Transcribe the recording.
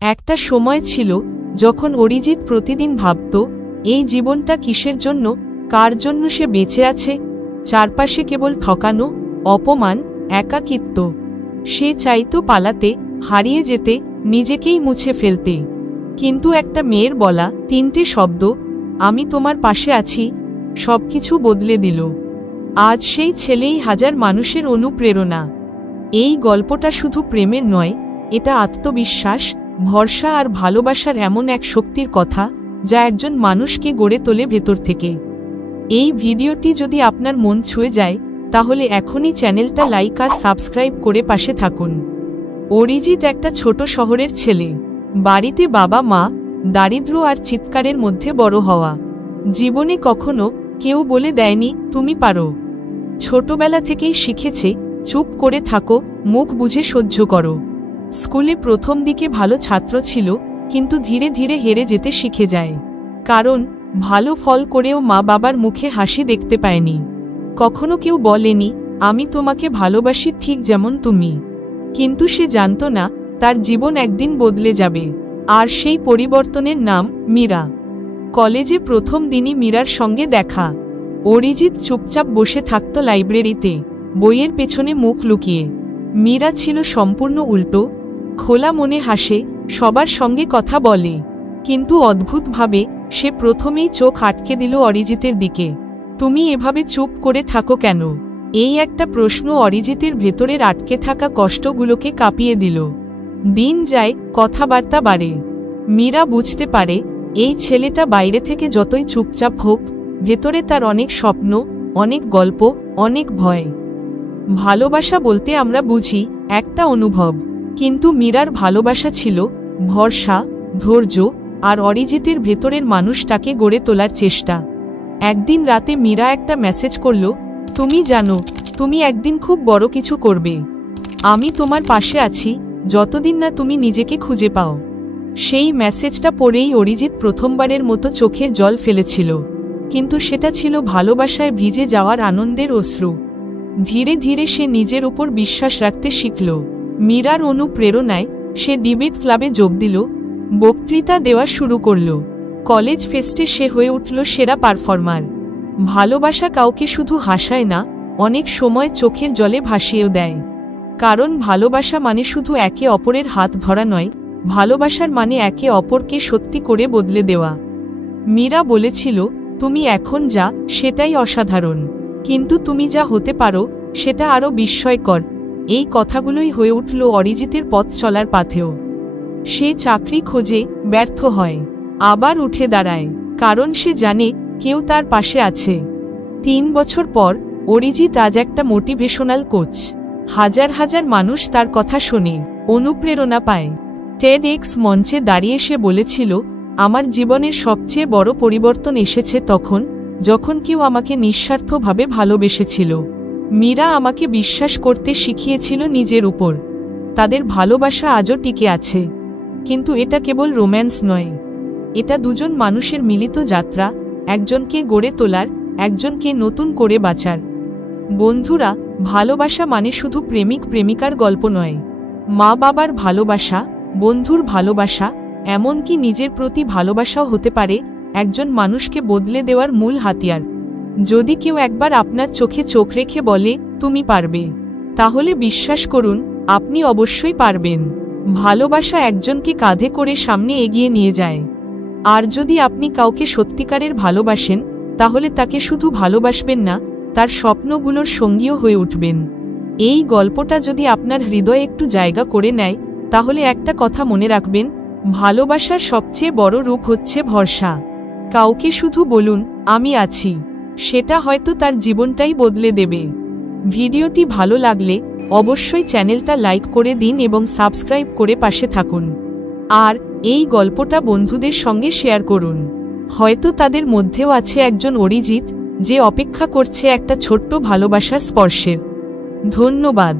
একটা সময় ছিল যখন অরিজিৎ প্রতিদিন ভাবত এই জীবনটা কিসের জন্য, কার জন্য সে বেঁচে আছে। চারপাশে কেবল ঠকানো, অপমান, একাকিত্ব। সে চাইতো পালাতে, হারিয়ে যেতে, নিজেকেই মুছে ফেলতে। কিন্তু একটা মেয়ের বলা 3টে শব্দ, আমি তোমার পাশে আছি, সবকিছু বদলে দিল। আজ সেই ছেলেই হাজার মানুষের অনুপ্রেরণা। এই গল্পটা শুধু প্রেমের নয়, এটা আত্মবিশ্বাস, ভরসা আর ভালোবাসার এমন এক শক্তির কথা যা একজন মানুষকে গড়ে তোলে ভেতর থেকে। এই ভিডিওটি যদি আপনার মন ছুঁয়ে যায় তাহলে এখনই চ্যানেলটা লাইক আর সাবস্ক্রাইব করে পাশে থাকুন। অরিজিৎ একটা ছোট শহরের ছেলে। বাড়িতে বাবা মা, দারিদ্র্য আর চিৎকারের মধ্যে বড় হওয়া। জীবনে কখনো কেউ বলে দেয়নি তুমি পারো। ছোটবেলা থেকেই শিখেছে চুপ করে থাকো, মুখ বুঝে সহ্য করো। স্কুলে প্রথম দিকে ভালো ছাত্র ছিল, কিন্তু ধীরে ধীরে হেরে যেতে শিখে যায়। কারণ ভালো ফল করেও মা বাবার মুখে হাসি দেখতে পায়নি। কখনো কেউ বলেনি আমি তোমাকে ভালোবাসি ঠিক যেমন তুমি। কিন্তু সে জানত না তার জীবন একদিন বদলে যাবে। আর সেই পরিবর্তনের নাম মীরা। কলেজে প্রথম দিনই মীরার সঙ্গে দেখা। অরিজিৎ চুপচাপ বসে থাকত লাইব্রেরিতে, বইয়ের পেছনে মুখ লুকিয়ে। মীরা ছিল সম্পূর্ণ উল্টো। খোলা মনে হাসে, সবার সঙ্গে কথা বলে। কিন্তু অদ্ভুতভাবে সে প্রথমেই চোখ আটকে দিল অরিজিতের দিকে। তুমি এভাবে চুপ করে থাকো কেন? এই একটা প্রশ্ন অরিজিতের ভেতরের আটকে থাকা কষ্টগুলোকে কাঁপিয়ে দিল। দিন যায়, কথাবার্তা বাড়ে। মীরা বুঝতে পারে এই ছেলেটা বাইরে থেকে যতই চুপচাপ হোক, ভেতরে তার অনেক স্বপ্ন, অনেক গল্প, অনেক ভয়। ভালোবাসা বলতে আমরা বুঝি একটা অনুভব, কিন্তু মীরার ভালোবাসা ছিল ভরসা, ধৈর্য আর অরিজিতের ভেতরের মানুষটাকে গড়ে তোলার চেষ্টা। একদিন রাতে মীরা একটা মেসেজ করল, তুমি জানো তুমি একদিন খুব বড় কিছু করবে। আমি তোমার পাশে আছি যতদিন না তুমি নিজেকে খুঁজে পাও। সেই মেসেজটা পড়েই অরিজিৎ প্রথমবারের মতো চোখের জল ফেলেছিল। কিন্তু সেটা ছিল ভালোবাসায় ভিজে যাওয়ার আনন্দের অশ্রু। ধীরে ধীরে সে নিজের উপর বিশ্বাস রাখতে শিখল। মীরার অনুপ্রেরণায় সে ডিবেট ক্লাবে যোগ দিল, বক্তৃতা দেওয়া শুরু করল। কলেজ ফেস্টে সে হয়ে উঠল সেরা পারফর্মার। ভালোবাসা কাউকে শুধু হাসায় না, অনেক সময় চোখের জলে ভাসিয়েও দেয়। কারণ ভালোবাসা মানে শুধু একে অপরের হাত ধরা নয়, ভালোবাসার মানে একে অপরকে সত্যি করে বদলে দেওয়া। মীরা বলেছিল, তুমি এখন যা সেটাই অসাধারণ, কিন্তু তুমি যা হতে পারো সেটা আরও বিস্ময়কর। এই কথাগুলোই হয়ে উঠল অরিজিতের পথ চলার পাথেও। সে চাকরি খোঁজে, ব্যর্থ হয়, আবার উঠে দাঁড়ায়, কারণ সে জানে কেউ তার পাশে আছে। 3 বছর পর অরিজিৎ আজ একটা মোটিভেশনাল কোচ। হাজার হাজার মানুষ তার কথা শোনে, অনুপ্রেরণা পায়। TEDx মঞ্চে দাঁড়িয়ে সে বলেছিল, আমার জীবনের সবচেয়ে বড় পরিবর্তন এসেছে তখন যখন কেউ আমাকে নিঃস্বার্থভাবে ভালোবেসেছিল। মীরা আমাকে বিশ্বাস করতে শিখিয়েছিল নিজের উপর। তাদের ভালোবাসা আজও টিকে আছে। কিন্তু এটা কেবল রোম্যান্স নয়, এটা দুজন মানুষের মিলিত যাত্রা, একজনকে গড়ে তোলার, একজনকে নতুন করে বাঁচার। বন্ধুরা, ভালোবাসা মানে শুধু প্রেমিক প্রেমিকার গল্প নয়। মা বাবার ভালোবাসা, বন্ধুর ভালোবাসা, এমনকি নিজের প্রতি ভালোবাসাও হতে পারে একজন মানুষকে বদলে দেওয়ার মূল হাতিয়ার। যদি কেউ একবার আপনার চোখে চোখ রেখে বলে তুমি পারবে, তাহলে বিশ্বাস করুন আপনি অবশ্যই পারবেন। ভালোবাসা একজনকে কাঁধে করে সামনে এগিয়ে নিয়ে যায়। আর যদি আপনি কাউকে সত্যিকারের ভালোবাসেন, তাহলে তাকে শুধু ভালোবাসবেন না, তার স্বপ্নগুলোর সঙ্গীও হয়ে উঠবেন। এই গল্পটা যদি আপনার হৃদয়ে একটু জায়গা করে নেয়, তাহলে একটা কথা মনে রাখবেন, ভালোবাসার সবচেয়ে বড় রূপ হচ্ছে ভরসা। কাউকে শুধু বলুন আমি আছি, সেটা হয়তো তার জীবনটাই বদলে দেবে। ভিডিওটি ভালো লাগলে অবশ্যই চ্যানেলটা লাইক করে দিন এবং সাবস্ক্রাইব করে পাশে থাকুন। আর এই গল্পটা বন্ধুদের সঙ্গে শেয়ার করুন। হয়তো তাদের মধ্যেও আছে একজন অরিজিৎ যে অপেক্ষা করছে একটা ছোট্ট ভালোবাসার স্পর্শের। ধন্যবাদ।